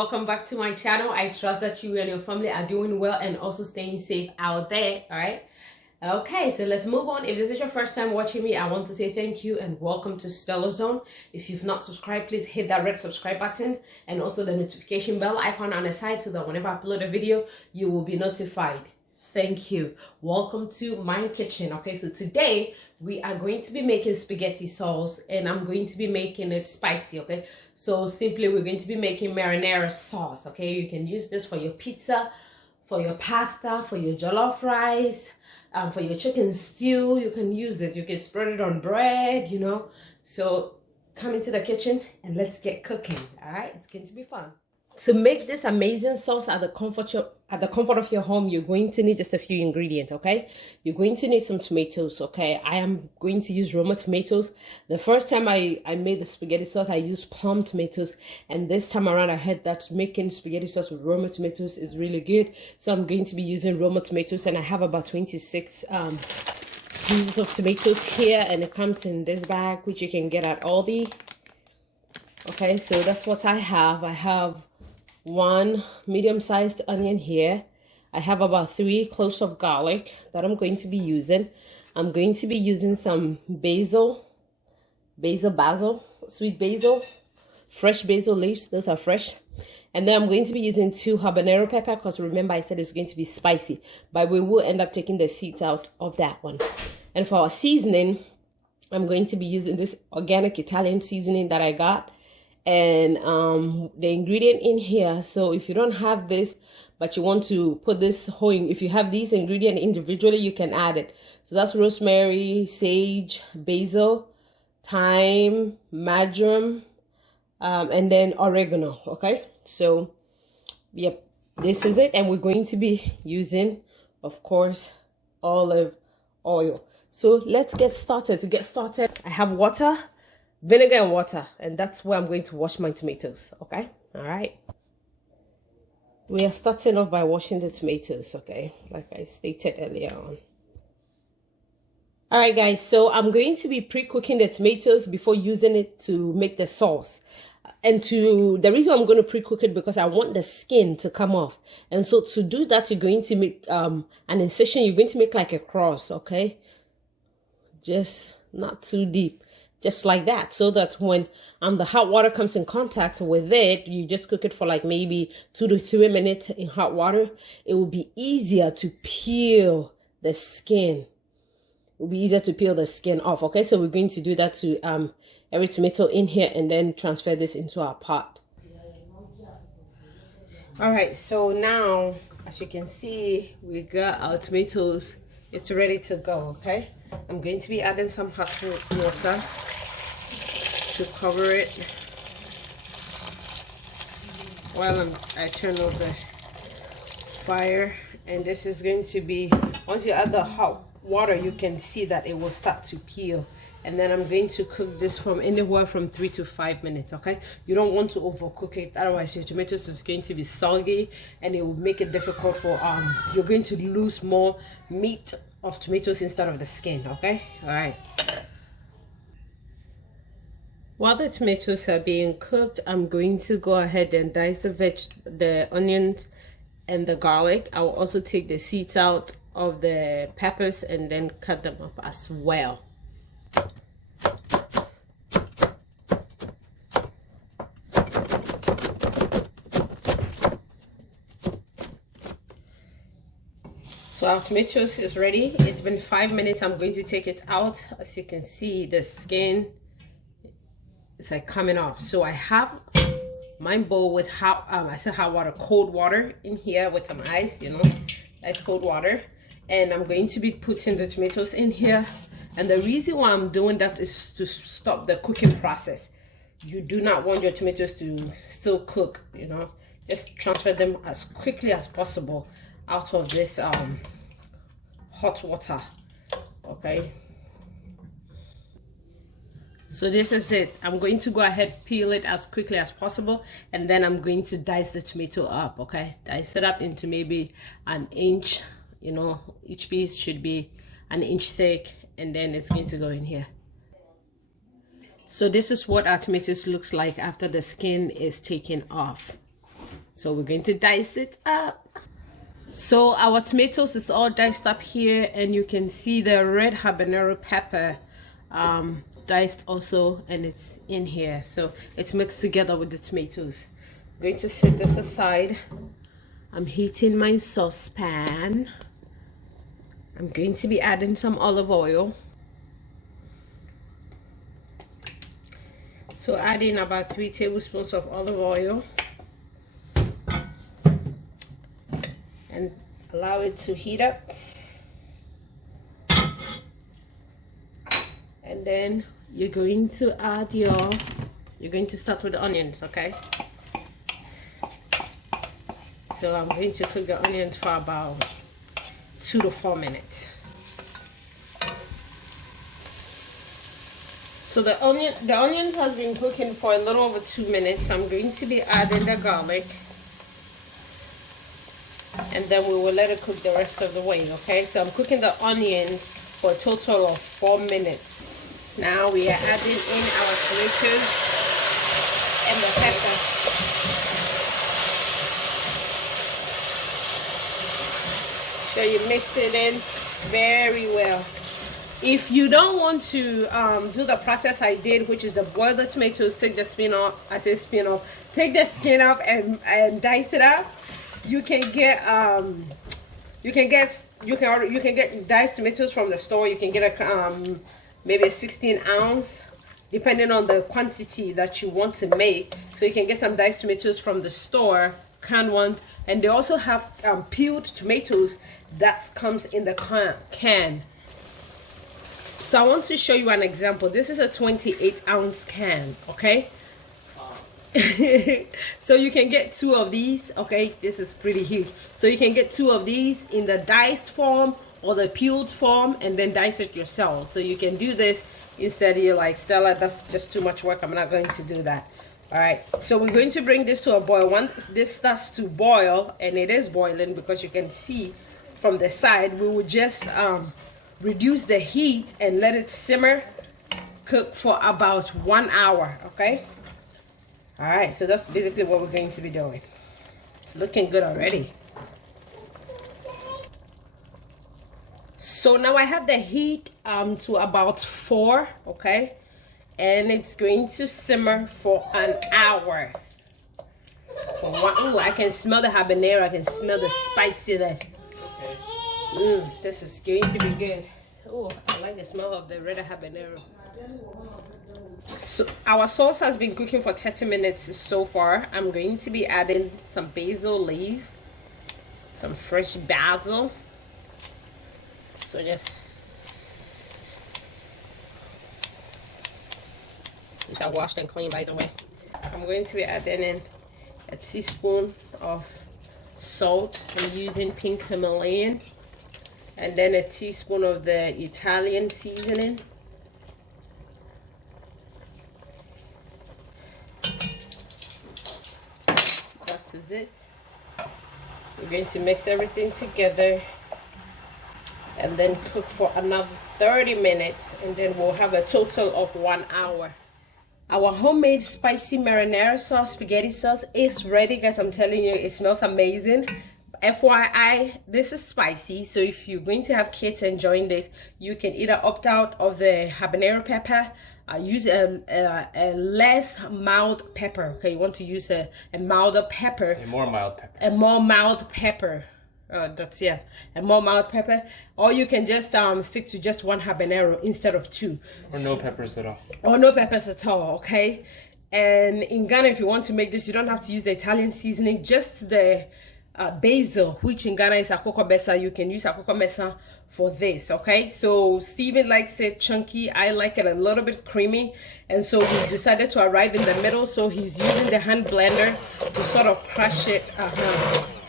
welcome back to my channel. I trust that you and your family are doing well and also staying safe out there. All right, okay, so let's move on. If this is your first time watching me, I want to say thank you and welcome to StellaZone. If you've not subscribed, please hit that red subscribe button and also the notification bell icon on the side so that whenever I upload a video you will be notified. Thank you. Welcome to my kitchen. Okay, so today we are going to be making spaghetti sauce and I'm going to be making it spicy. Okay, so simply we're going to be making marinara sauce. Okay, you can use this for your pizza, for your pasta, for your jollof rice, for your chicken stew. You can use it. You can spread it on bread, you know. So come into the kitchen and let's get cooking. All right, it's going to be fun. To make this amazing sauce at the comfort of your home, you're going to need just a few ingredients, okay? You're going to need some tomatoes, okay? I am going to use Roma tomatoes. The first time I made the spaghetti sauce, I used plum tomatoes. And this time around, I heard that making spaghetti sauce with Roma tomatoes is really good. So I'm going to be using Roma tomatoes. And I have about 26 pieces of tomatoes here. And it comes in this bag, which you can get at Aldi. Okay, so that's what I have. I have one medium-sized onion here. I have about 3 cloves of garlic that I'm going to be using. I'm going to be using some basil, sweet basil, fresh basil leaves. Those are fresh. And then I'm going to be using 2 habanero pepper because remember I said it's going to be spicy, but we will end up taking the seeds out of that one. And for our seasoning, I'm going to be using this organic Italian seasoning that I got. And the ingredient in here, so if you don't have this but you want to put this whole, if you have these ingredients individually, you can add it. So that's rosemary, sage, basil, thyme, marjoram, and then oregano. Okay, so yep, this is it. And we're going to be using, of course, olive oil. So let's get started. To get started, I have water, vinegar and water, and that's where I'm going to wash my tomatoes. Okay, all right, we are starting off by washing the tomatoes, okay, like I stated earlier on. All right guys, so I'm going to be pre-cooking the tomatoes before using it to make the sauce. And the reason I'm going to pre-cook it because I want the skin to come off. And so to do that, you're going to make an incision. You're going to make like a cross, okay, just not too deep, just like that, so that when the hot water comes in contact with it, you just cook it for like maybe 2 to 3 minutes in hot water. It will be easier to peel the skin. It will be easier to peel the skin off. Okay, so we're going to do that to every tomato in here and then transfer this into our pot. All right, so now as you can see, we got our tomatoes. It's ready to go. Okay, I'm going to be adding some hot water to cover it while I turn off the fire. And this is going to be, once you add the hot water, you can see that it will start to peel. And then I'm going to cook this from anywhere from 3 to 5 minutes. Okay, you don't want to overcook it, otherwise your tomatoes is going to be soggy and it will make it difficult for you're going to lose more meat of tomatoes instead of the skin. Okay, all right, while the tomatoes are being cooked, I'm going to go ahead and dice the onions and the garlic. I will also take the seeds out of the peppers and then cut them up as well. So our tomatoes is ready. It's been 5 minutes. I'm going to take it out. As you can see, the skin is like coming off. So I have my bowl with hot water, cold water in here with some ice, you know, nice cold water. And I'm going to be putting the tomatoes in here. And the reason why I'm doing that is to stop the cooking process. You do not want your tomatoes to still cook, you know. Just transfer them as quickly as possible out of this hot water. Okay, so this is it. I'm going to go ahead, peel it as quickly as possible, and then I'm going to dice the tomato up. Okay, dice it up into maybe an inch, you know, each piece should be an inch thick, and then it's going to go in here. So this is what our tomatoes looks like after the skin is taken off. So we're going to dice it up. So our tomatoes is all diced up here, and you can see the red habanero pepper diced also, and it's in here. So it's mixed together with the tomatoes. I'm going to set this aside. I'm heating my saucepan. I'm going to be adding some olive oil. So adding about 3 tablespoons of olive oil. And allow it to heat up. And then you're going to add you're going to start with the onions, okay? So I'm going to cook the onions for about 2 to 4 minutes. So the onion has been cooking for a little over 2 minutes. I'm going to be adding the garlic. And then we will let it cook the rest of the way, okay? So I'm cooking the onions for a total of 4 minutes. Now we are adding in our tomatoes and the pepper. So you mix it in very well. If you don't want to do the process I did, which is to boil the tomatoes, take the skin off, take the skin off and dice it up, you can get diced tomatoes from the store. You can get a maybe a 16-ounce, depending on the quantity that you want to make. So you can get some diced tomatoes from the store, canned ones, and they also have peeled tomatoes that comes in the can. So I want to show you an example. This is a 28-ounce can, okay? So you can get 2 of these, okay? This is pretty huge. So you can get 2 of these in the diced form or the peeled form, and then dice it yourself. So you can do this instead. You're like, Stella, that's just too much work. I'm not going to do that. All right, so we're going to bring this to a boil. Once this starts to boil, and it is boiling because you can see from the side, we will just reduce the heat and let it simmer, cook for about 1 hour, okay? All right, so that's basically what we're going to be doing. It's looking good already. So now I have the heat to about 4, okay? And it's going to simmer for an hour. Ooh, I can smell the habanero. I can smell the spiciness. This is going to be good. Oh, I like the smell of the red habanero. So our sauce has been cooking for 30 minutes so far. I'm going to be adding some basil leaf, some fresh basil. So just, which I washed and cleaned, by the way. I'm going to be adding in a teaspoon of salt. I'm using pink Himalayan, and then a teaspoon of the Italian seasoning. That is it. We're going to mix everything together and then cook for another 30 minutes, and then we'll have a total of 1 hour. Our homemade spicy marinara sauce, spaghetti sauce, is ready, guys. I'm telling you, it smells amazing. FYI, this is spicy, so if you're going to have kids enjoying this, you can either opt out of the habanero pepper, use a less mild pepper. Okay, you want to use a milder pepper. A more mild pepper. A more mild pepper. A more mild pepper, or you can just stick to just 1 habanero instead of 2, or no peppers at all, okay? And in Ghana, if you want to make this, you don't have to use the Italian seasoning, just the basil, which in Ghana is akoko besa. You can use akoko besa for this, okay? So Steven likes it chunky. I like it a little bit creamy, and so we decided to arrive in the middle. So he's using the hand blender to sort of crush it,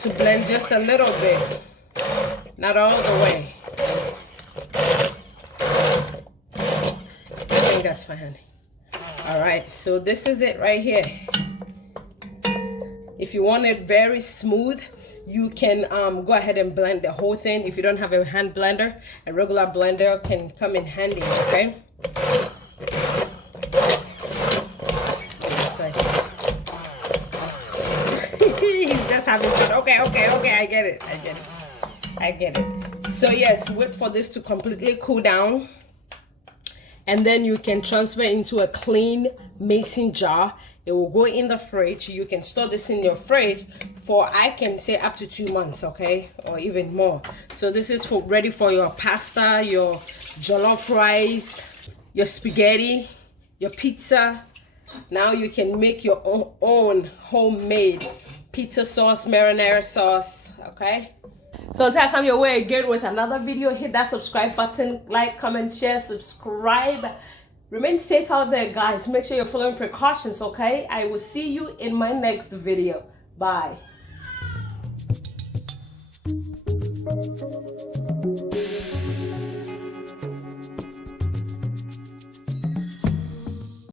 to blend just a little bit, not all the way. I think that's fine, honey. All right, so this is it right here. If you want it very smooth, you can go ahead and blend the whole thing. If you don't have a hand blender, a regular blender can come in handy, okay? Okay, I get it. So yes, wait for this to completely cool down, and then you can transfer into a clean mason jar. It will go in the fridge. You can store this in your fridge for, I can say, up to 2 months, okay, or even more. So this is ready for your pasta, your jollof rice, your spaghetti, your pizza. Now you can make your own homemade pizza sauce, marinara sauce, okay? So until I come your way again with another video, hit that subscribe button, like, comment, share, subscribe. Remain safe out there, guys. Make sure you're following precautions, okay? I will see you in my next video. Bye.